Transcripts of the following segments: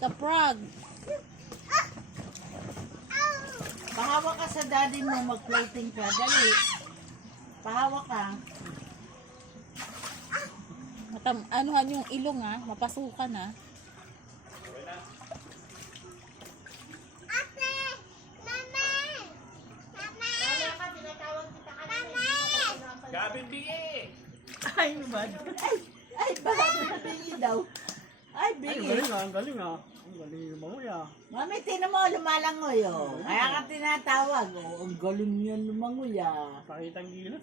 like a frog. Pahawa ka sa daddy mo, mag-floating ka. Dali. Pahawa ka. Anuhan yung ilong mapasukan Gabin bingi! Ay, bad. Ay, bad. Bingi daw. Ay, bingi. Ang galing Ang galing yung manguya. Mami, tinan mo, lumalangoy, oh. Kaya ka tinatawag, oh. Ang galing yan lumangoy, Pakitang gilas,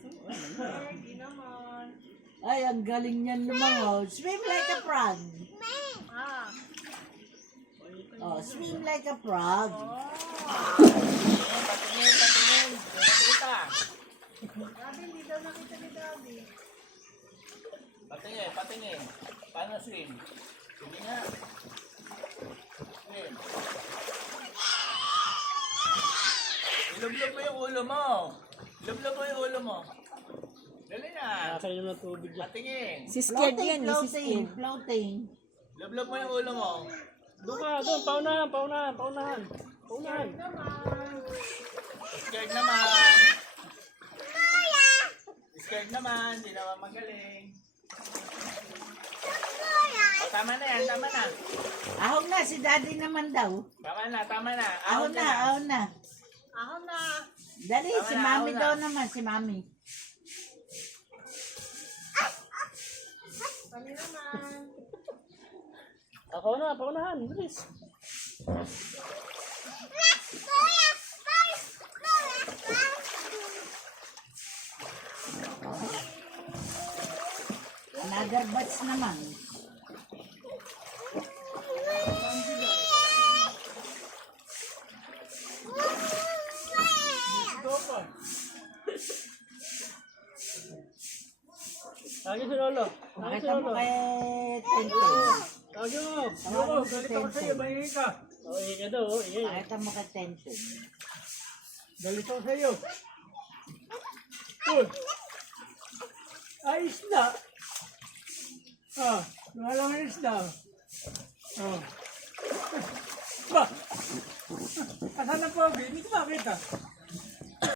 Hindi naman. Ay, ang galing yan lumangoy. Swim like a frog. Oh, swim like a frog. Patingin. Kita. Gabi, hindi daw nakita ni Gabi. Patingin. Paano swim? Hindi nga. Swim. Ilublog mo yung ulo mo. Dali na. Nasa inyo ng tubig yan. Patingin. Si scared yan, si Floating, scared. floating. Ilublog mo yung ulo mo. Doon ka, doon. Paunahan. Scared naman. Hindi naman magaling. Oh, tama na yan. Ahon na, si daddy naman daw. Tama na. Ahon na. Ako na. Dali, Tama si na, mami ahon na. daw naman, si mami. Kami naman. Ako na, paunahan. Bilis. Another batch naman. Lagi si Lolo. Makita mo kay Tenten. Lagi mo. Tawagan mo si Galit ako sa'yo. Tenten. Mahingin ka. Ingin ka daw. Ingin. Makita mo kay Tenten. Galit ako sa'yo. Uy. Ay, isda. Nalang ang isda. Ba? Asan ang pogi? Hindi ko makita.